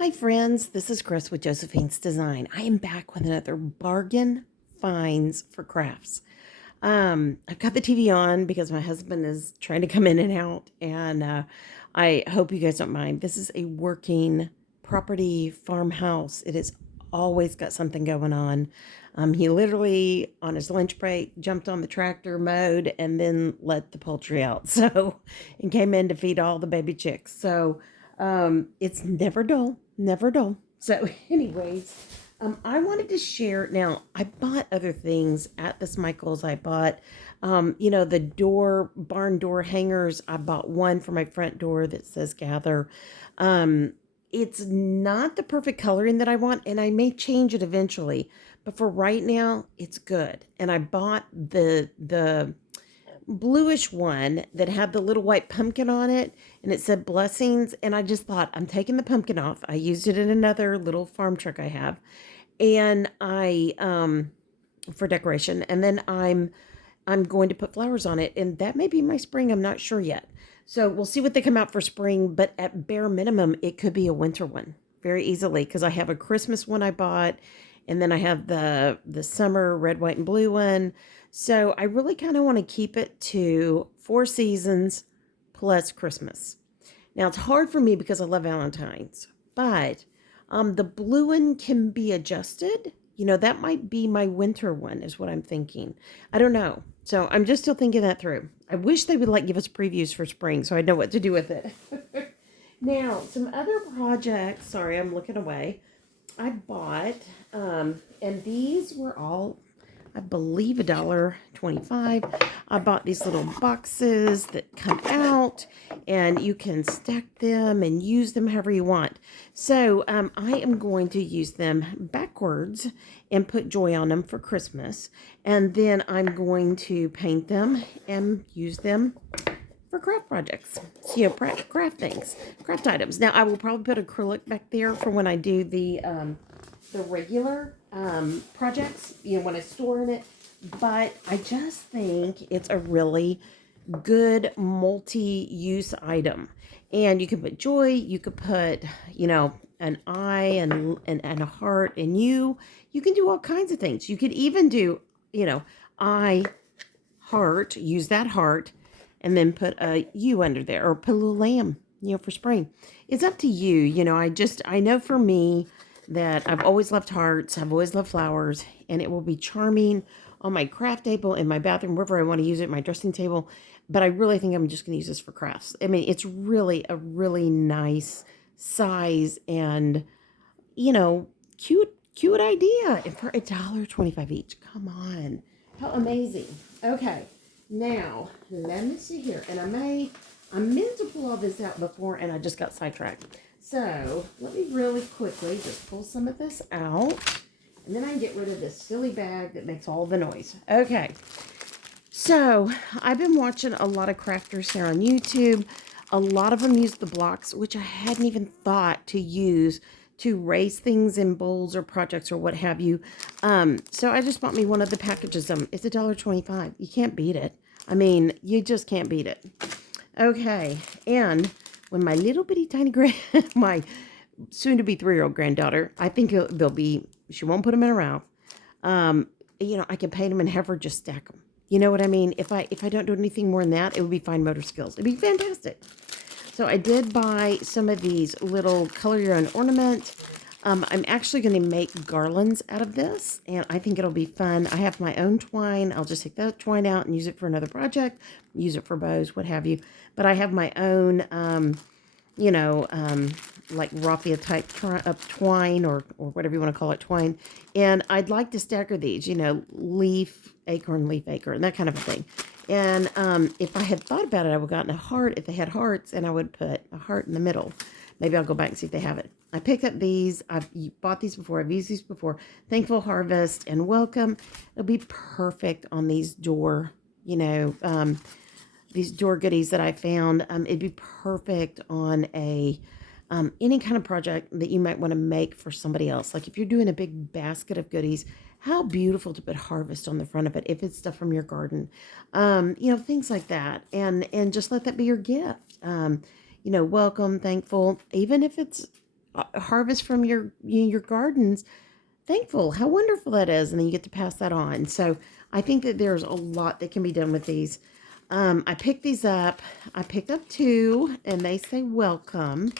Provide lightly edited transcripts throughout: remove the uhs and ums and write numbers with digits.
Hi friends, this is Chris with Josephine's Design. I am back with another bargain finds for crafts. I've got the TV on because my husband is trying to come in and out, and I hope you guys don't mind. This is a working property farmhouse. It has always got something going on. He literally, on his lunch break, jumped on the tractor, mowed, and then let the poultry out. And came in to feed all the baby chicks. It's never dull, never dull. Anyways, I wanted to share. Now, I bought other things at this Michael's. I bought, the barn door hangers. I bought one for my front door that says gather. It's not the perfect coloring that I want, and I may change it eventually. But for right now, it's good. And I bought the bluish one that had the little white pumpkin on it, and it said blessings. And I just thought, I'm taking the pumpkin off. I used it in another little farm truck I have, and I for decoration. And then I'm going to put flowers on it, and that may be my spring. I'm not sure yet. So we'll see what they come out for spring, but at bare minimum, it could be a winter one very easily, because I have a Christmas one I bought, and then I have the summer red, white, and blue one. So I really kind of want to keep it to 4 seasons plus Christmas. Now it's hard for me because I love Valentine's, but the blue one can be adjusted. That might be my winter one, is what I'm thinking. I don't know. So I'm just still thinking that through. I wish they would give us previews for spring so I know what to do with it. Now, some other projects. Sorry, I'm looking away. I bought, and these were all, I believe, $1.25. I bought these little boxes that come out, and you can stack them and use them however you want. So I am going to use them backwards and put joy on them for Christmas. And then I'm going to paint them and use them for craft projects. So, craft things, craft items. Now, I will probably put acrylic back there for when I do the regular projects, when I store in it. But I just think it's a really good multi-use item. And you can put joy, you could put, an eye and a heart, and you can do all kinds of things. You could even do, eye, heart, use that heart, and then put a U under there, or put a little lamb, for spring. It's up to you. I know for me that I've always loved hearts. I've always loved flowers, and it will be charming on my craft table, in my bathroom, wherever I want to use it, my dressing table. But I really think I'm just going to use this for crafts. I mean, it's really a really nice size and, cute idea. And for $1.25 each. Come on. How amazing. Okay. Now, let me see here. And I meant to pull all this out before, and I just got sidetracked. So, let me really quickly just pull some of this out. And then I can get rid of this silly bag that makes all the noise. Okay. So, I've been watching a lot of crafters here on YouTube. A lot of them use the blocks, which I hadn't even thought to use to raise things in bowls or projects or what have you. So I just bought me one of the packages. It's $1.25. You can't beat it. I mean, you just can't beat it. Okay, and when my little bitty tiny my soon-to-be 3-year-old granddaughter, I think she won't put them in her mouth. I can paint them and have her just stack them. You know what I mean? If I don't do anything more than that, it would be fine motor skills. It'd be fantastic. So I did buy some of these little color your own ornament. I'm actually going to make garlands out of this, and I think it'll be fun. I have my own twine. I'll just take that twine out and use it for another project, use it for bows, what have you. But I have my own, like raffia type twine or whatever you want to call it, twine. And I'd like to stagger these, leaf, acorn, leaf, acorn, and that kind of a thing. And if I had thought about it, I would have gotten a heart if they had hearts, and I would put a heart in the middle. Maybe I'll go back and see if they have it. I picked up these. I've bought these before. I've used these before. Thankful Harvest and Welcome. It'll be perfect on these door, these door goodies that I found. It'd be perfect on any kind of project that you might want to make for somebody else. Like if you're doing a big basket of goodies, how beautiful to put harvest on the front of it if it's stuff from your garden. Things like that. And just let that be your gift. Welcome, thankful, even if it's harvest from your gardens, thankful how wonderful that is, and then you get to pass that on. So I think that there's a lot that can be done with these. I picked these up. I picked up two, and they say welcome.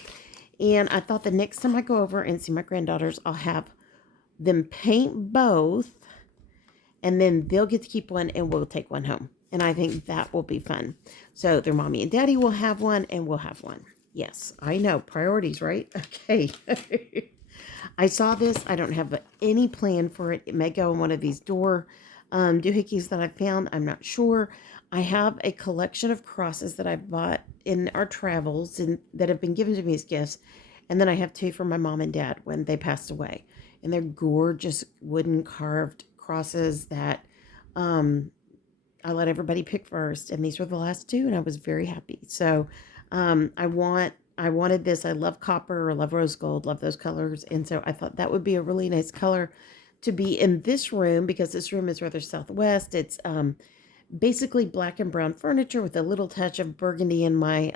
And I thought the next time I go over and see my granddaughters, I'll have them paint both, and then they'll get to keep one, and we'll take one home. And I think that will be fun. So their mommy and daddy will have one, and we'll have one. Yes, I know. Priorities, right? Okay. I saw this. I don't have any plan for it. It may go in one of these door doohickeys that I found. I'm not sure. I have a collection of crosses that I bought in our travels and that have been given to me as gifts. And then I have two from my mom and dad when they passed away. And they're gorgeous wooden carved crosses that I let everybody pick first. And these were the last two, and I was very happy. So I wanted this. I love copper, I love rose gold, love those colors. And so I thought that would be a really nice color to be in this room, because this room is rather southwest. It's basically black and brown furniture with a little touch of burgundy in my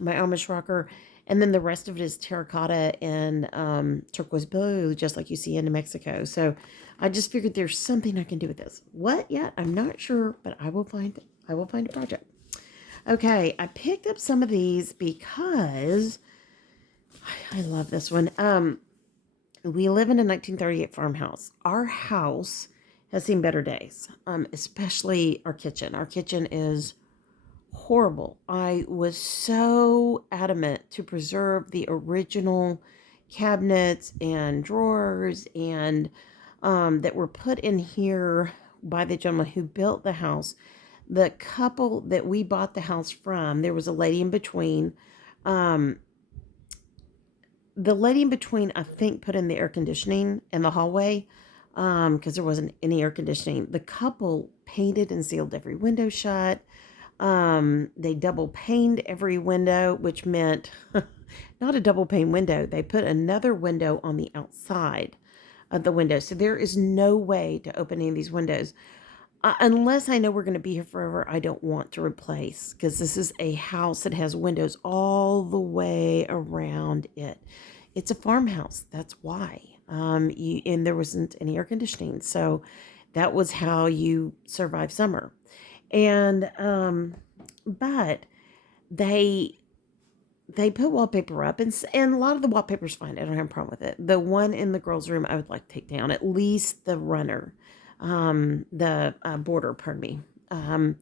Amish rocker. And then the rest of it is terracotta and turquoise blue, just like you see in New Mexico. So I just figured there's something I can do with this. What yet? I'm not sure, but I will find a project. Okay, I picked up some of these because I love this one. We live in a 1938 farmhouse. Our house has seen better days, especially our kitchen. Our kitchen is horrible. I was so adamant to preserve the original cabinets and drawers and that were put in here by the gentleman who built the house. The couple that we bought the house from, there was a lady in between. The lady in between, I think, put in the air conditioning in the hallway because there wasn't any air conditioning. The couple painted and sealed every window shut. They double paned every window, which meant not a double pane window. They put another window on the outside of the window. So there is no way to open any of these windows. Unless I know we're going to be here forever, I don't want to replace, because this is a house that has windows all the way around it. It's a farmhouse. That's why. And there wasn't any air conditioning. So that was how you survive summer. And, but they put wallpaper up, and a lot of the wallpaper's fine. I don't have a problem with it. The one in the girls' room, I would like to take down, at least the runner. The border, pardon me. And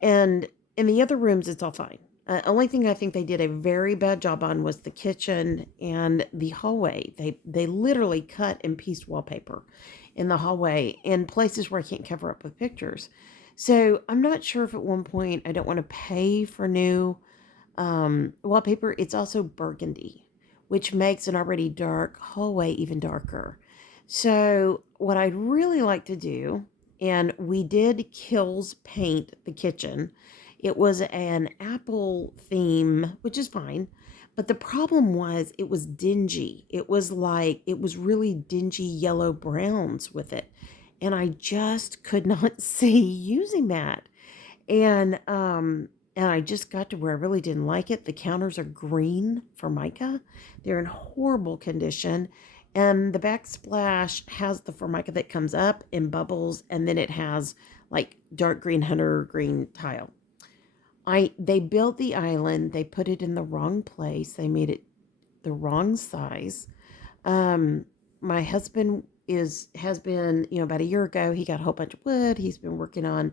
in the other rooms, it's all fine. Only thing I think they did a very bad job on was the kitchen and the hallway. They literally cut and pieced wallpaper in the hallway in places where I can't cover up with pictures. So I'm not sure if at one point I don't want to pay for new wallpaper. It's also burgundy, which makes an already dark hallway even darker. So what I'd really like to do, and we did Kills paint the kitchen. It was an apple theme, which is fine. But the problem was it was dingy. It was really dingy yellow browns with it. And I just could not see using that. And I just got to where I really didn't like it. The counters are green Formica. They're in horrible condition. And the backsplash has the Formica that comes up in bubbles, and then it has like dark green hunter green tile. They built the island, they put it in the wrong place, they made it the wrong size. My husband has been, about a year ago, he got a whole bunch of wood. He's been working on,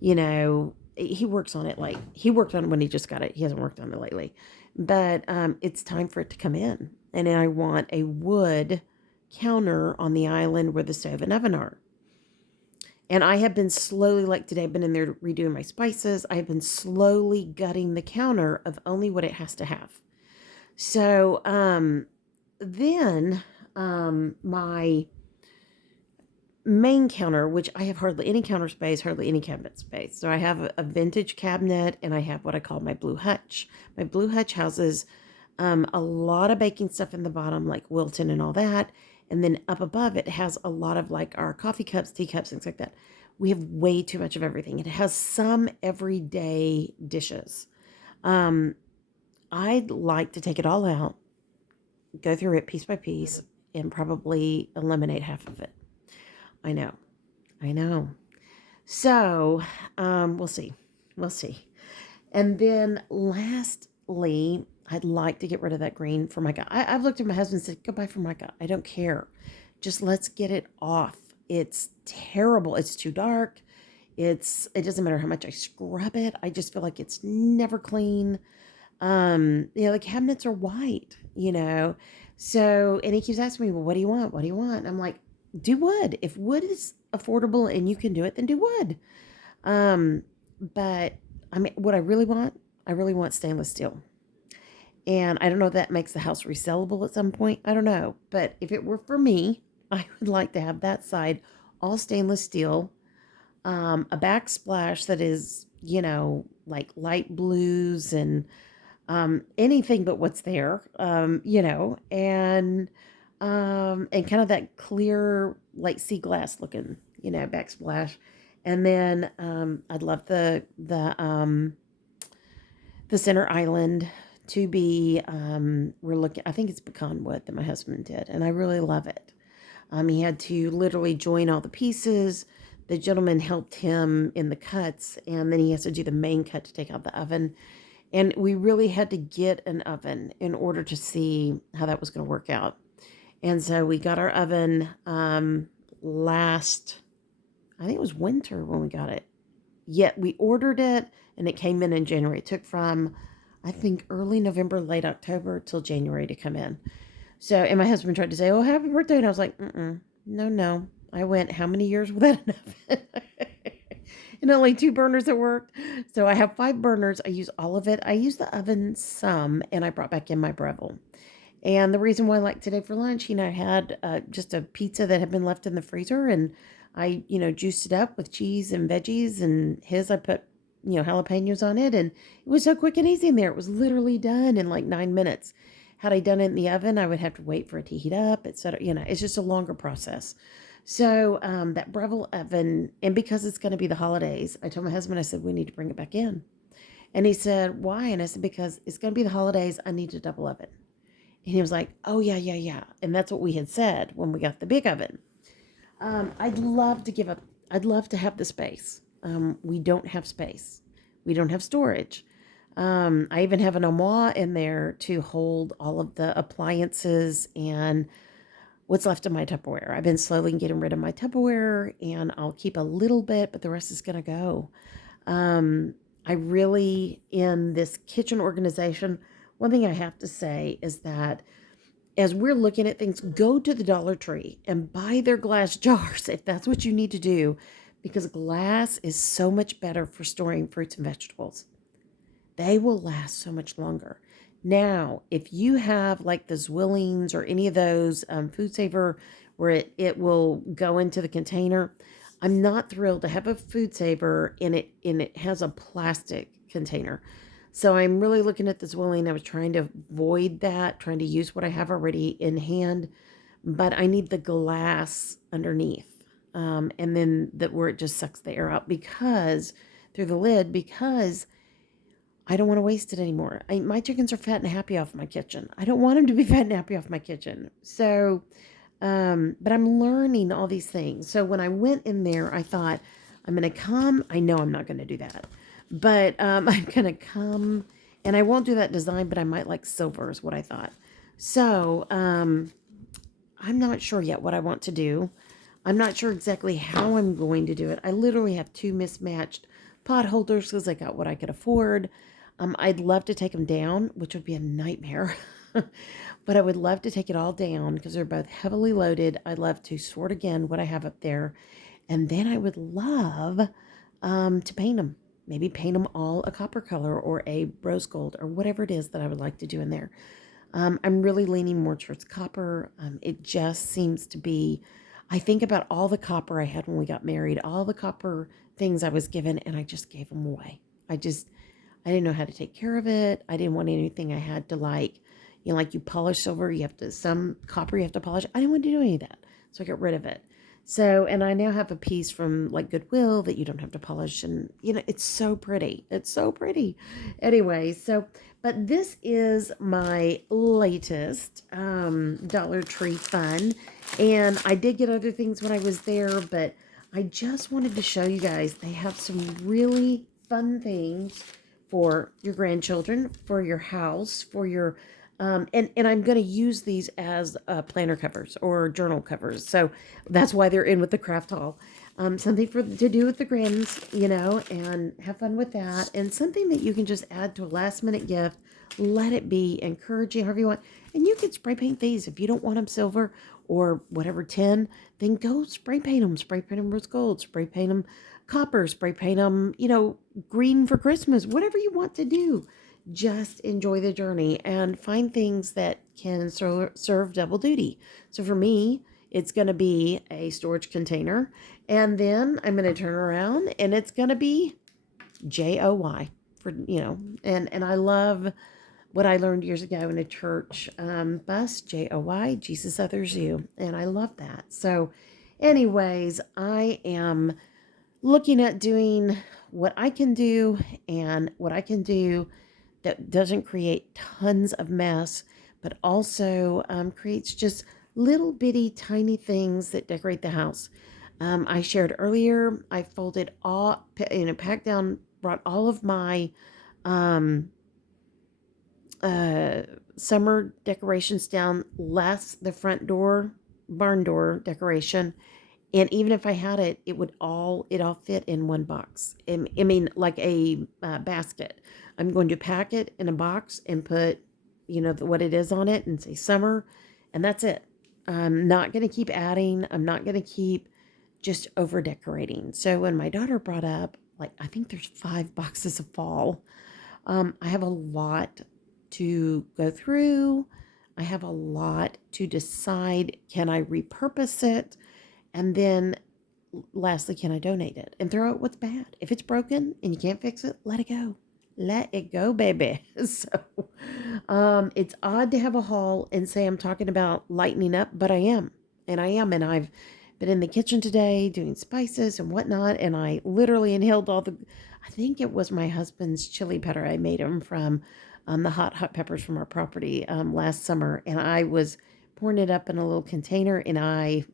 he works on it, like he worked on it when he just got it. He hasn't worked on it lately. But it's time for it to come in. And I want a wood counter on the island where the stove and oven are. And I have been slowly, like today, I've been in there redoing my spices. I've been slowly gutting the counter of only what it has to have. So then my main counter, which I have hardly any counter space, hardly any cabinet space. So I have a vintage cabinet, and I have what I call my blue hutch. My blue hutch houses a lot of baking stuff in the bottom, like Wilton and all that. And then up above it has a lot of like our coffee cups, teacups, things like that. We have way too much of everything. It has some everyday dishes. I'd like to take it all out, go through it piece by piece and probably eliminate half of it. I know. I know. So, we'll see. We'll see. And then lastly, I'd like to get rid of that green for Micah. I've looked at my husband and said, goodbye for Micah. I don't care. Just let's get it off. It's terrible. It's too dark. It doesn't matter how much I scrub it. I just feel like it's never clean. The cabinets are white, So, and he keeps asking me, well, what do you want? What do you want? And I'm like, do wood. If wood is affordable and you can do it, then do wood. But I mean, what I really want stainless steel. And I don't know if that makes the house resellable at some point. I don't know. But if it were for me, I would like to have that side all stainless steel, a backsplash that is, like light blues and anything but what's there, and kind of that clear, like sea glass looking, backsplash. And then I'd love the center island to be, I think it's pecan wood that my husband did, and I really love it. He had to literally join all the pieces. The gentleman helped him in the cuts, and then he has to do the main cut to take out the oven. And we really had to get an oven in order to see how that was going to work out. And so we got our oven I think it was winter when we got it. Yet we ordered it, and it came in January. It took from, I think, early November, late October till January to come in. So, and my husband tried to say, oh, happy birthday. And I was like, no. I went, how many years without an oven? And only 2 burners that worked. So I have 5 burners. I use all of it. I use the oven some, and I brought back in my Breville. And the reason why, like today for lunch, I had just a pizza that had been left in the freezer, and I, juiced it up with cheese and veggies, and I put, jalapenos on it, and it was so quick and easy in there. It was literally done in like 9 minutes. Had I done it in the oven, I would have to wait for it to heat up, etc. It's just a longer process. So that Breville oven, and because it's going to be the holidays, I told my husband, I said, we need to bring it back in. And he said, why? And I said, because it's going to be the holidays. I need a double oven. And he was like, oh, yeah. And that's what we had said when we got the big oven. I'd love to have the space. We don't have space. We don't have storage. I even have an armoire in there to hold all of the appliances and what's left of my Tupperware. I've been slowly getting rid of my Tupperware, and I'll keep a little bit, but the rest is going to go. I really, in this kitchen organization, one thing I have to say is that as we're looking at things, go to the Dollar Tree and buy their glass jars if that's what you need to do, because glass is so much better for storing fruits and vegetables. They will last so much longer. Now, if you have like the Zwillings or any of those Food Saver where it will go into the container, I'm not thrilled to have a Food Saver and it has a plastic container. So I'm really looking at the Zwilling. I was trying to avoid that, trying to use what I have already in hand, but I need the glass underneath, and then where it just sucks the air out through the lid, because I don't want to waste it anymore. My chickens are fat and happy off my kitchen. I don't want them to be fat and happy off my kitchen. So, but I'm learning all these things. So when I went in there, I thought, I'm going to come. I know I'm not going to do that. But I'm going to come, and I won't do that design, but I might like silver is what I thought. So I'm not sure yet what I want to do. I'm not sure exactly how I'm going to do it. I literally have 2 mismatched pot holders because I got what I could afford. I'd love to take them down, which would be a nightmare. But I would love to take it all down because they're both heavily loaded. I'd love to sort again what I have up there. And then I would love to paint them. Maybe paint them all a copper color or a rose gold or whatever it is that I would like to do in there. I'm really leaning more towards copper. It just seems to be, I think about all the copper I had when we got married, all the copper things I was given, and I just gave them away. I didn't know how to take care of it. I didn't want anything I had to like you polish silver, some copper you have to polish. I didn't want to do any of that. So I got rid of it. So, and I now have a piece from like Goodwill that you don't have to polish. And, it's so pretty. It's so pretty. Anyway, so, but this is my latest Dollar Tree fun. And I did get other things when I was there, but I just wanted to show you guys they have some really fun things for your grandchildren, for your house, for your and I'm going to use these as planner covers or journal covers. So that's why they're in with the craft haul. Something to do with the grands, and have fun with that. And something that you can just add to a last minute gift. Let it be encouraging, however you want. And you can spray paint these. If you don't want them silver or whatever tin, then go spray paint them. Spray paint them rose gold. Spray paint them copper. Spray paint them, green for Christmas. Whatever you want to do. Just enjoy the journey and find things that can serve double duty. So for me, it's going to be a storage container, and then I'm going to turn around and it's going to be JOY for, and I love what I learned years ago in a church bus, JOY, Jesus, others, you. And I love that. So anyways, I am looking at doing what I can do and what I can do that doesn't create tons of mess, but also creates just little bitty tiny things that decorate the house. I shared earlier, I folded all, packed down, brought all of my summer decorations down, less the front door, barn door decoration. And even if I had it, it all fit in one box. I mean, like a basket. I'm going to pack it in a box and put, what it is on it and say summer, and that's it. I'm not going to keep adding. I'm not going to keep just over decorating. So when my daughter brought up, like, I think there's 5 boxes of fall, I have a lot to go through. I have a lot to decide. Can I repurpose it? And then lastly, can I donate it and throw out what's bad? If it's broken and you can't fix it, let it go. Let it go, baby. So it's odd to have a haul and say I'm talking about lightening up, but I am. And I've been in the kitchen today doing spices and whatnot. And I literally inhaled I think it was my husband's chili pepper. I made them from the hot peppers from our property last summer. And I was pouring it up in a little container, and I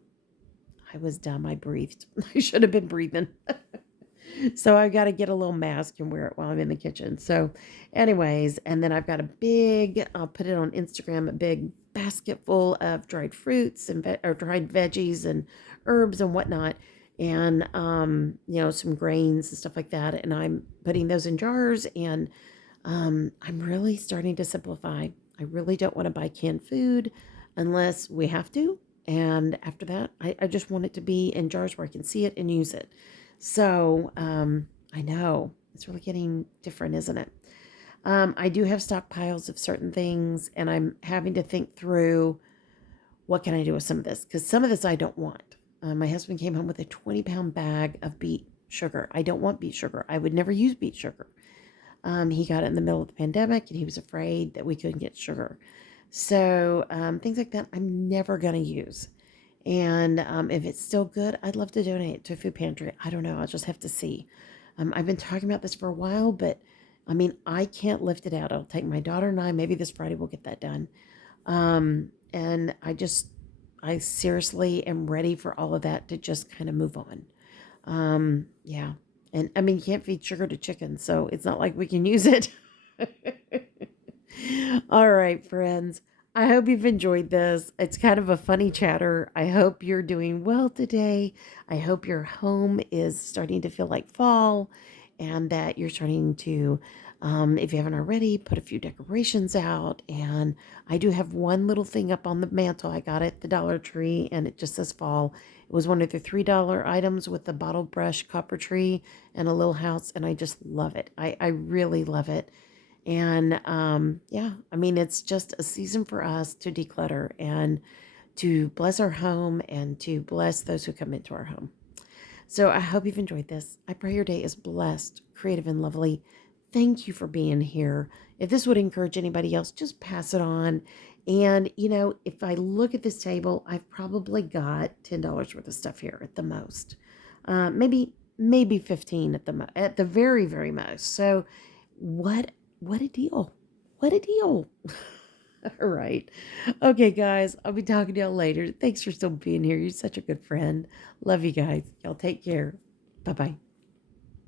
was dumb. I breathed. I should have been breathing. So I've got to get a little mask and wear it while I'm in the kitchen. So anyways, and then I've got I'll put it on Instagram, a big basket full of dried fruits and or dried veggies and herbs and whatnot. And, some grains and stuff like that. And I'm putting those in jars, and I'm really starting to simplify. I really don't want to buy canned food unless we have to. And after that, I just want it to be in jars where I can see it and use it. So I know it's really getting different, isn't it? I do have stockpiles of certain things, and I'm having to think through what can I do with some of this, because some of this I don't want. My husband came home with a 20-pound bag of beet sugar. I don't want beet sugar. I would never use beet sugar. He got it in the middle of the pandemic, and he was afraid that we couldn't get sugar. So things like that I'm never going to use. And if it's still good, I'd love to donate it to a food pantry. I don't know. I'll just have to see. I've been talking about this for a while, but I mean, I can't lift it out. I'll take my daughter and I. Maybe this Friday we'll get that done. And I seriously am ready for all of that to just kind of move on. Yeah. And I mean, you can't feed sugar to chickens, so it's not like we can use it. All right, friends. I hope you've enjoyed this. It's kind of a funny chatter. I hope you're doing well today. I hope your home is starting to feel like fall, and that you're starting to, if you haven't already, put a few decorations out. And I do have one little thing up on the mantle. I got it at the Dollar Tree, and it just says fall. It was one of the $3 items with the bottle brush copper tree and a little house, and I just love it. I really love it. And yeah, I mean, it's just a season for us to declutter and to bless our home and to bless those who come into our home. So I hope you've enjoyed this. I pray your day is blessed, creative, and lovely. Thank you for being here. If this would encourage anybody else, just pass it on. And, if I look at this table, I've probably got $10 worth of stuff here at the most. Maybe 15 at the very, very most. So what a deal. What a deal. All right. Okay, guys, I'll be talking to y'all later. Thanks for still being here. You're such a good friend. Love you guys. Y'all take care. Bye-bye.